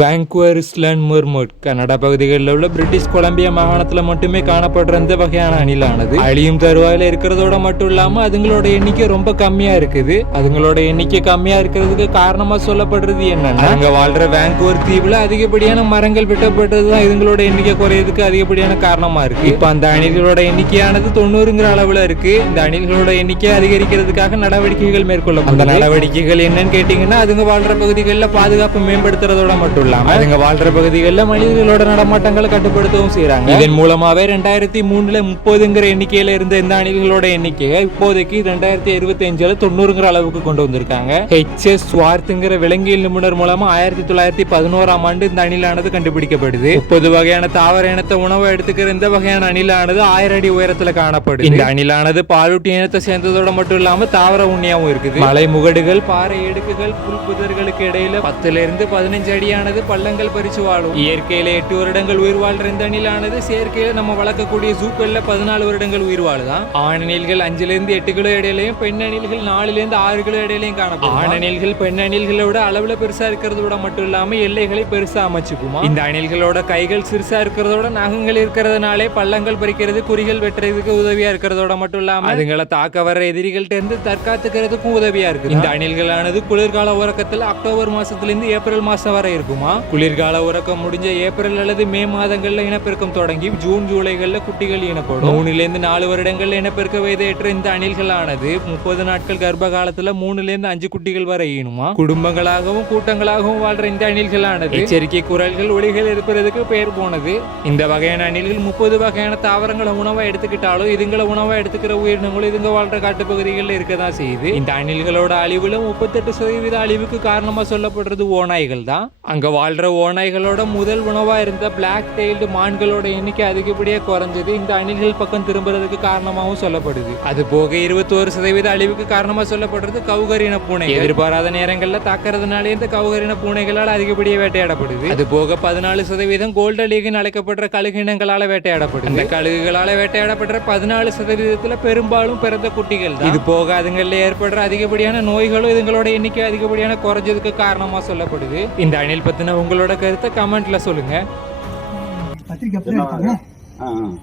வாங்குவர் island முர்முட் Canada பகுதிகளில் உள்ள British Columbia மாகாணத்தில் மட்டுமே காணப்படுற இந்த வகையான அணிலானது. அழியும் தருவாயில இருக்கிறதோட மட்டும் இல்லாம அதுங்களோட எண்ணிக்கை ரொம்ப கம்மியா இருக்குது. அதுங்களோட எண்ணிக்கை கம்மியா இருக்கிறதுக்கு காரணமா சொல்லப்படுறது என்னன்னா அங்க வாழ்ற வாங்குவர் தீவுல அதிகப்படியான மரங்கள் வெட்டப்பட்டது தான் இதுங்களோட எண்ணிக்கை குறையதுக்கு அதிகப்படியான காரணமா இருக்கு. இப்ப அந்த அணில்களோட எண்ணிக்கையானது தொண்ணூறுங்கிற அளவுல இருக்கு. இந்த அணில்களோட எண்ணிக்கை அதிகரிக்கிறதுக்காக நடவடிக்கைகள் மேற்கொள்ளப்படும் அந்த நடவடிக்கைகள் என்னன்னு கேட்டீங்கன்னா அதுங்க வாழ்ற பகுதிகளில் பாதுகாப்பு மேம்படுத்துறதோட மட்டும் இல்லாம அதுங்க வாழ்ற பகுதிகளில் மனிதர்களோட நடமாட்டங்களை கட்டுப்படுத்தவும் செய்றாங்க. இதன் மூலமாவே ரெண்டாயிரத்தி மூணுல முப்பதுங்கிற எண்ணிக்கையில இருந்த இந்த அணில்களோட எண்ணிக்கையை இப்போதைக்கு ரெண்டாயிரத்தி இருபத்தி அஞ்சுல தொண்ணூறுங்கிற அளவுக்கு கொண்டு வந்திருக்காங்க. ஹெச் எஸ் ஸ்வார்த்துங்கிற விலங்கியல் நிபுணர் மூலமா ஆயிரத்தி தொள்ளாயிரத்தி பதினோராம் ஆண்டு இந்த அணிலானது கண்டுபிடிக்கப்படுது. முப்பது வகையான தாவர இனத்தை உணவை எடுத்துக்கிற இந்த வகையான அணிலானது ஆயிரம் அடி உயரத்துல காணப்படுது. இந்த அணிலானது பாலூட்டி இனத்தை சேர்ந்ததோட மட்டும் இல்லாம தாவர உண்ணியாவும் இருக்குது. மலை முகடுகள் பாறை இடுக்குகள் புல் புதர்களுக்கு இடையில பத்துல இருந்து பதினஞ்சு அடியானது பள்ளங்கள் பறிச்சு வாழும். இயற்கையில எட்டு வருடங்கள் உயிர் வாழ்ற இந்த அணிலானது செயற்கையில நம்ம வளர்க்கக்கூடிய ஜூக்கள்ல பதினாலு வருடங்கள் உயிர் வாழுதான் ஆண் அஞ்சுல இருந்து எட்டு கிலோ இடையிலையும் பெண் அணில்கள் நாலுல இருந்து ஆறு கிலோ இடையிலையும் காணப்படும்? ஆண் அணில்கள் பெண் அணில்களை விட அளவுல பெருசா இருக்கிறதோட மட்டும் இல்லாம எல்லைகளை பெருசா அமைச்சுக்குமா? இந்த அணில்களோட கைகள் சிறுசா இருக்கிறதோட நகங்கள் இருக்கிறதுனாலே பள்ளங்கள் பறிக்கிறது குறிகள் வெட்டுறதுக்கு உதவியா இருக்கிறதோட மட்டும் இல்லாம அதுங்களை தாக்க வர எதிரிகள்ட்ட இருந்து தற்காத்துக்கிறதுக்கும் உதவியா இருக்கு இந்த அணில்களானது குளிர்கால உறக்கத்துல அக்டோபர் மாசத்துல இருந்து ஏப்ரல் மாசம் வரை இருக்குமா? குளிர்கால உறக்கம் முடிஞ்ச ஏப்ரல் அல்லது மே மாதங்கள்ல இனப்பெருக்கம் தொடங்கி ஜூன் ஜூலைகள்ல குட்டிகள் இனப்படும். மூணுலேருந்து நாலு வருடங்கள்ல இனப்பெருக்க வயதேற்ற இந்த அணில்களானது முப்பது நாட்கள் கர்ப்ப காலத்துல மூணுலேருந்து அஞ்சு குட்டிகள் வரை ஈனுமா குடும்பங்களாகவும் கூட்டங்களாகவும் வாழ்ற இந்த அணில்களானது எச்சரிக்கை குரல்கள் ஒளிகள் இருப்பதற்கு பெயர் போனது. இந்த வகையான அணில்கள் முப்பது வகையான தாவரங்களை உணவா எடுத்துக்கிட்டாலும் இதுங்களை உணவா எடுத்துக்கிற உயிரினங்களும் இதுங்க வாழ்ற காட்டுப்பகுதிகளில் இருக்க தான் செய்யுது. இந்த அணில்களோட அழிவுல முப்பத்தெட்டு சதவீத அழிவுக்கு காரணமா சொல்லப்படுறது ஓநாய்கள் தான் அங்க வாழ்கிற ஓநாய்களோட முதல் உணவாக இருந்த பிளாக் டெய்ல்டு மான்களோட எண்ணிக்கை அதிகப்படியாக குறைஞ்சது. இந்த அணில்கள் பக்கம் திரும்புறதுக்கு காரணமாகவும் சொல்லப்படுது. அது போக இருபத்தோரு சதவீத அழிவுக்கு காரணமாக சொல்லப்படுறது கவுகரின பூனை எதிர்பாராத நேரங்களில் தாக்குறதுனாலே இந்த கவுகரின பூனைகளால் அதிகப்படியாக வேட்டையாடப்படுது. அது போக பதினாலு சதவீதம் கோல்டு லீக்னு அழைக்கப்படுற கழுகினங்களால் வேட்டையாடப்படுது. இந்த கழுகுகளால் வேட்டையாடப்படுற பதினாலு சதவீதத்தில் பெரும்பாலும் பிறந்த குட்டிகள் தான். இது போக அதுங்களில் ஏற்படுற அதிகப்படியான நோய்களும் இதுங்களோட எண்ணிக்கை அதிகப்படியான குறைஞ்சதுக்கு காரணமாக சொல்லப்படுது. இந்த அணில் பத்தின உங்களோட கருத்தை கமெண்ட்ல சொல்லுங்க.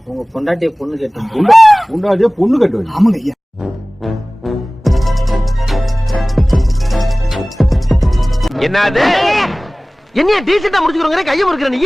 உங்க பொண்டாட்டிய பொண்ணு கேட்டோம். உண்டா உண்டாடியே பொண்ணு கட்டுவது ஆமாங்க ஐயா. என்னது? என்னைய டீசெண்டா முடிச்சுக்கிறோங்க கையை முறுக்கிற நீ?